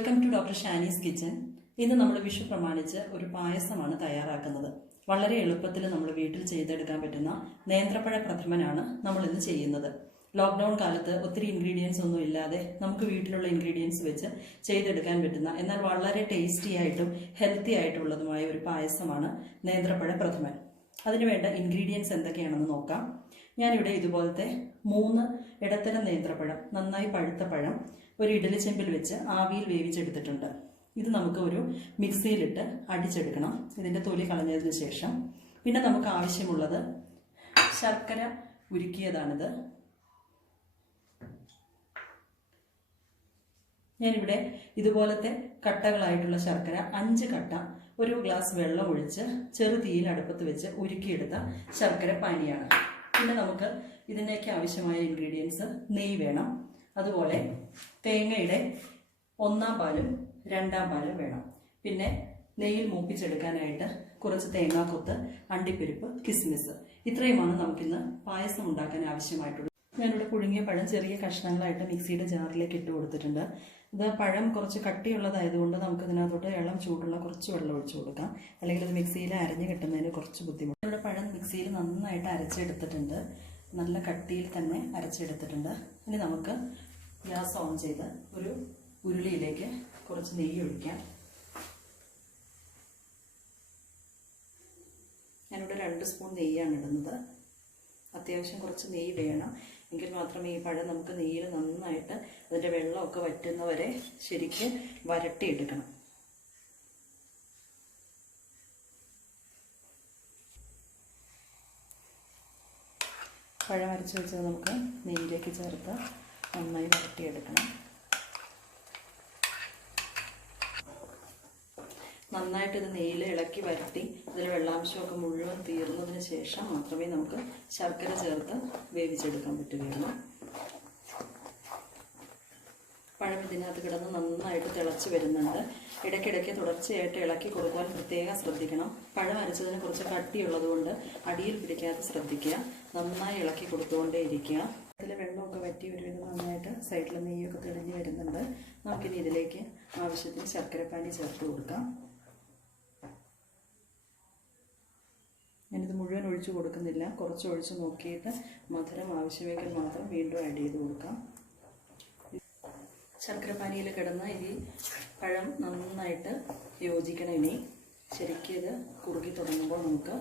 Welcome to doctor Shani's kitchen ഇന്ന് നമ്മൾ വിഷു പ്രമാണിച്ച് ഒരു പായസമാണ് തയ്യാറാക്കുന്നത്. വളരെ എളുപ്പത്തിൽ നമ്മൾ വീട്ടിൽ ചെയ്തെടുക്കാൻ പറ്റുന്ന നേന്ത്രപ്പഴ പ്രഥമനാണ് നമ്മൾ ഇന്ന് ചെയ്യുന്നത്. ലോക്ക്ഡൗൺ കാലത്ത് ഒത്തിരി ഇൻഗ്രീഡിയൻസ് ഒന്നും ഇല്ലാതെ നമുക്ക് വീട്ടിലുള്ള ഇൻഗ്രീഡിയൻസ് വെച്ച് ചെയ്തെടുക്കാൻ പറ്റുന്ന എന്നാൽ വളരെ ടേസ്റ്റി ആയിട്ടും ഹെൽത്തി ആയിട്ടുള്ളതുമായ ഒരു പായസമാണ് നേന്ത്രപ്പഴ പ്രഥമൻ. അതിനുവേണ്ട ഇൻഗ്രീഡിയൻസ് എന്തൊക്കെയാണെന്ന് നോക്കാം. ഞാനിവിടെ ഇതുപോലത്തെ മൂന്ന് ഇടത്തരം നേന്ത്രപ്പഴം നന്നായി പഴുത്ത പഴം ഒരു ഇഡലി ചെമ്പിൽ വെച്ച് ആവിയിൽ വേവിച്ചെടുത്തിട്ടുണ്ട്. ഇത് നമുക്ക് ഒരു മിക്സിയിലിട്ട് അടിച്ചെടുക്കണം. ഇതിന്റെ തൊലി കളഞ്ഞതിന് ശേഷം. പിന്നെ നമുക്ക് ആവശ്യമുള്ളത് ശർക്കര ഉരുക്കിയതാണിത്. ഞാനിവിടെ ഇതുപോലത്തെ കട്ടകളായിട്ടുള്ള ശർക്കര അഞ്ച് കട്ട ഒരു ഗ്ലാസ് വെള്ളം ഒഴിച്ച് ചെറു തീയിൽ അടുപ്പത്ത് വെച്ച് ഉരുക്കിയെടുത്ത ശർക്കര പാനിയാണ്. പിന്നെ നമുക്ക് ഇതിനേക്ക് ആവശ്യമായ ഇൻഗ്രീഡിയൻസ് നെയ്യ് വേണം. അതുപോലെ തേങ്ങയുടെ ഒന്നാം പാലും രണ്ടാം പാലും വേണം. പിന്നെ നെയ്യിൽ മൂപ്പിച്ചെടുക്കാനായിട്ട് കുറച്ച് തേങ്ങാക്കൊത്ത് അണ്ടിപ്പരിപ്പ് കിസ്മിസ്. ഇത്രയുമാണ് നമുക്കിന്ന് പായസം ഉണ്ടാക്കാൻ ആവശ്യമായിട്ടുള്ളത്. ഞാനിവിടെ പുഴുങ്ങിയ പഴം ചെറിയ കഷ്ണങ്ങളായിട്ട് മിക്സിയുടെ ജാറിലേക്ക് ഇട്ട് കൊടുത്തിട്ടുണ്ട്. ഇത് പഴം കുറച്ച് കട്ടിയുള്ളതായതുകൊണ്ട് നമുക്ക് ഇതിനകത്തോട്ട് ഇളം ചൂടുള്ള കുറച്ച് വെള്ളം ഒഴിച്ചു കൊടുക്കാം. അല്ലെങ്കിൽ ഇത് മിക്സിയിൽ അരഞ്ഞ് കിട്ടുന്നതിന് കുറച്ച് ബുദ്ധിമുട്ട്. ഇവിടെ പഴം മിക്സിയിൽ നന്നായിട്ട് അരച്ചെടുത്തിട്ടുണ്ട്. നല്ല കട്ടിയിൽ തന്നെ അരച്ചെടുത്തിട്ടുണ്ട്. ഇനി നമുക്ക് ഗ്യാസ് ഓൺ ചെയ്ത് ഒരു ഉരുളിയിലേക്ക് കുറച്ച് നെയ്യ് ഒഴിക്കാം. ഞാനിവിടെ രണ്ട് സ്പൂൺ നെയ്യാണ് ഇടുന്നത്. അത്യാവശ്യം കുറച്ച് നെയ്യ് വേണം. എങ്കിൽ മാത്രമേ ഈ പഴം നമുക്ക് നെയ്യിൽ നന്നായിട്ട് അതിന്റെ വെള്ളമൊക്കെ വറ്റുന്നവരെ ശരിക്ക് വരട്ടിയെടുക്കണം. പഴം അരച്ച് വെച്ചത് നമുക്ക് നെയ്യിലേക്ക് ചേർത്ത് നന്നായി വരട്ടിയെടുക്കണം. നന്നായിട്ട് ഇത് നെയ്യിൽ ഇളക്കി വരട്ടി അതിൽ വെള്ളാംശമൊക്കെ മുഴുവൻ തീർന്നതിന് ശേഷം മാത്രമേ നമുക്ക് ശർക്കര ചേർത്ത് വേവിച്ചെടുക്കാൻ പറ്റുകയുള്ളൂ. പഴം ഇതിനകത്ത് കിടന്ന് നന്നായിട്ട് തിളച്ച് വരുന്നുണ്ട്. ഇടയ്ക്കിടയ്ക്ക് തുടർച്ചയായിട്ട് ഇളക്കി കൊടുക്കാൻ പ്രത്യേകം ശ്രദ്ധിക്കണം. പഴം അരച്ചതിന് കുറച്ച് കട്ടിയുള്ളത് കൊണ്ട് അടിയിൽ പിടിക്കാതെ ശ്രദ്ധിക്കുക. നന്നായി ഇളക്കി കൊടുത്തുകൊണ്ടേ ഇരിക്കുക അതിൽ വെള്ളമൊക്കെ വറ്റി ഒരുവിധം നന്നായിട്ട് സൈഡിൽ നെയ്യൊക്കെ തെളിഞ്ഞ് വരുന്നുണ്ട്. നമുക്കിനി ഇതിലേക്ക് ആവശ്യത്തിന് ശർക്കരപ്പാനി ചേർത്ത് കൊടുക്കാം. ഞാനിത് മുഴുവൻ ഒഴിച്ചു കൊടുക്കുന്നില്ല. കുറച്ച് ഒഴിച്ച് നോക്കിയിട്ട് മധുരം ആവശ്യമെങ്കിൽ മാത്രം വീണ്ടും ആഡ് ചെയ്ത് കൊടുക്കാം. ശർക്കരപ്പാനിയിൽ കിടന്ന ഈ പഴം നന്നായിട്ട് യോജിക്കണം ഇനി. ശരിക്കും ഇത് കുറുകി തുടങ്ങുമ്പോൾ നമുക്ക്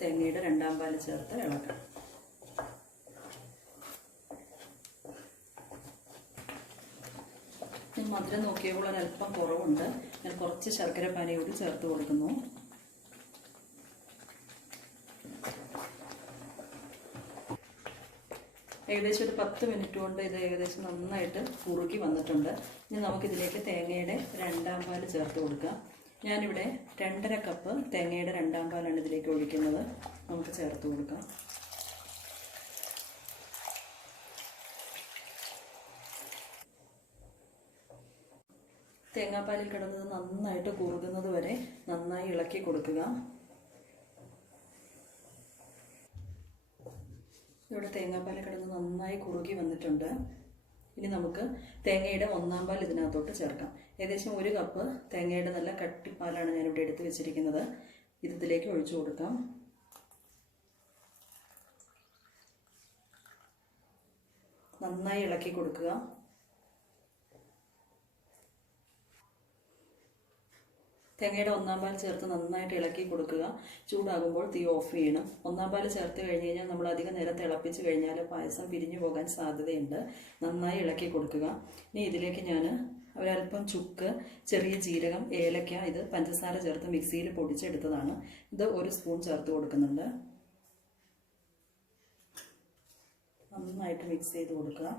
തേങ്ങയുടെ രണ്ടാം പാൽ ചേർത്ത് ഇളക്കാം. മധുരം നോക്കിയപ്പോൾ ഒരല്പം കുറവുണ്ട്. ഞാൻ കുറച്ച് ശർക്കര പാനി കൂടി ചേർത്ത് കൊടുക്കുന്നു. ഏകദേശം ഒരു പത്ത് മിനിറ്റ് കൊണ്ട് ഇത് ഏകദേശം നന്നായിട്ട് കുറുക്കി വന്നിട്ടുണ്ട്. ഇനി നമുക്കിതിലേക്ക് തേങ്ങയുടെ രണ്ടാം പാൽ ചേർത്ത് കൊടുക്കാം. ഞാനിവിടെ രണ്ടര കപ്പ് തേങ്ങയുടെ രണ്ടാം പാലാണ് ഇതിലേക്ക് ഒഴിക്കുന്നത്. നമുക്ക് ചേർത്ത് കൊടുക്കാം. തേങ്ങാപ്പാലിൽ കിടന്നത് നന്നായിട്ട് കുറുകുന്നത് വരെ നന്നായി ഇളക്കി കൊടുക്കുക. ഇവിടെ തേങ്ങാപ്പാൽ കിടന്ന് നന്നായി കുറുകി വന്നിട്ടുണ്ട്. ഇനി നമുക്ക് തേങ്ങയുടെ ഒന്നാം പാൽ ഇതിനകത്തോട്ട് ചേർക്കാം. ഏകദേശം ഒരു കപ്പ് തേങ്ങയുടെ നല്ല കട്ടിപ്പാലാണ് ഞാനിവിടെ എടുത്ത് വെച്ചിരിക്കുന്നത്. ഇത് ഇതിലേക്ക് ഒഴിച്ചു കൊടുക്കാം. നന്നായി ഇളക്കി കൊടുക്കുക. തേങ്ങയുടെ ഒന്നാം പാൽ ചേർത്ത് നന്നായിട്ട് ഇളക്കി കൊടുക്കുക. ചൂടാകുമ്പോൾ തീ ഓഫ് ചെയ്യണം. ഒന്നാം പാൽ ചേർത്ത് കഴിഞ്ഞ് കഴിഞ്ഞാൽ നമ്മൾ അധികം നേരം തിളപ്പിച്ച് കഴിഞ്ഞാൽ പായസം പിരിഞ്ഞു പോകാൻ സാധ്യതയുണ്ട്. നന്നായി ഇളക്കി കൊടുക്കുക. ഇനി ഇതിലേക്ക് ഞാൻ ഒരല്പം ചുക്ക് ചെറിയ ജീരകം ഏലക്ക ഇത് പഞ്ചസാര ചേർത്ത് മിക്സിയിൽ പൊടിച്ചെടുത്തതാണ്. ഇത് ഒരു സ്പൂൺ ചേർത്ത് കൊടുക്കുന്നുണ്ട്. നന്നായിട്ട് മിക്സ് ചെയ്ത് കൊടുക്കുക.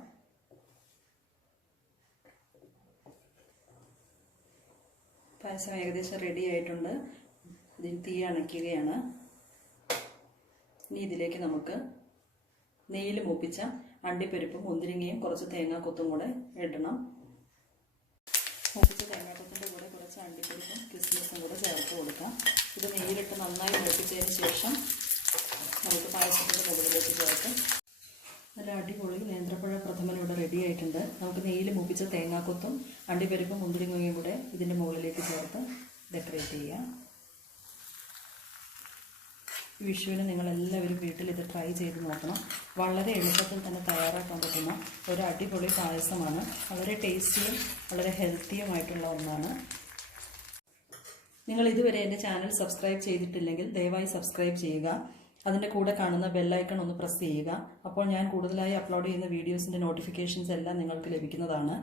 പായസം ഏകദേശം റെഡി ആയിട്ടുണ്ട്. ഇതിൽ തീ അണയ്ക്കുകയാണ്. ഇനി ഇതിലേക്ക് നമുക്ക് നെയ്യിൽ മൂപ്പിച്ച അണ്ടിപ്പരിപ്പും മുന്തിരിങ്ങയും കുറച്ച് തേങ്ങാക്കൊത്തും കൂടെ ഇടണം. മൂപ്പിച്ച തേങ്ങാക്കൊത്തിന്റെ കൂടെ കുറച്ച് അണ്ടിപ്പരിപ്പും കിസ്മിസും കൂടെ ചേർത്ത് കൊടുക്കാം. ഇത് നെയ്യിലിട്ട് നന്നായി മൂപ്പിച്ചതിന് ശേഷം നമുക്ക് പായസത്തിന്റെ മുകളിലേക്ക് ചേർത്ത് നല്ല അടിപൊളി നേന്ത്രപ്പഴ പ്രഥമൻ ഇവിടെ റെഡി ആയിട്ടുണ്ട്. നമുക്ക് നെയ്യിൽ മൂപ്പിച്ച തേങ്ങാക്കൊത്തും അണ്ടിപ്പരിപ്പും മുന്തിരിങ്ങയും കൂടെ ഇതിന്റെ മുകളിലേക്ക് ചേർത്ത് ഡെക്കറേറ്റ് ചെയ്യാം. വിഷുവിന് നിങ്ങൾ എല്ലാവരും വീട്ടിൽ ഇത് ട്രൈ ചെയ്ത് നോക്കണം. വളരെ എളുപ്പത്തിൽ തന്നെ തയ്യാറാക്കാൻ പറ്റുന്ന ഒരു അടിപൊളി പായസമാണ്. വളരെ ടേസ്റ്റിയും വളരെ ഹെൽത്തിയുമായിട്ടുള്ള ഒന്നാണ്. നിങ്ങൾ ഇതുവരെ എന്റെ ചാനൽ സബ്സ്ക്രൈബ് ചെയ്തിട്ടില്ലെങ്കിൽ ദയവായി സബ്സ്ക്രൈബ് ചെയ്യുക. അതിന്റെ കൂടെ കാണുന്ന ബെല്ലൈക്കൺ ഒന്ന് പ്രസ് ചെയ്യുക. അപ്പോൾ ഞാൻ കൂടുതലായി അപ്ലോഡ് ചെയ്യുന്ന വീഡിയോസിന്റെ നോട്ടിഫിക്കേഷൻസ് എല്ലാം നിങ്ങൾക്ക് ലഭിക്കുന്നതാണ്.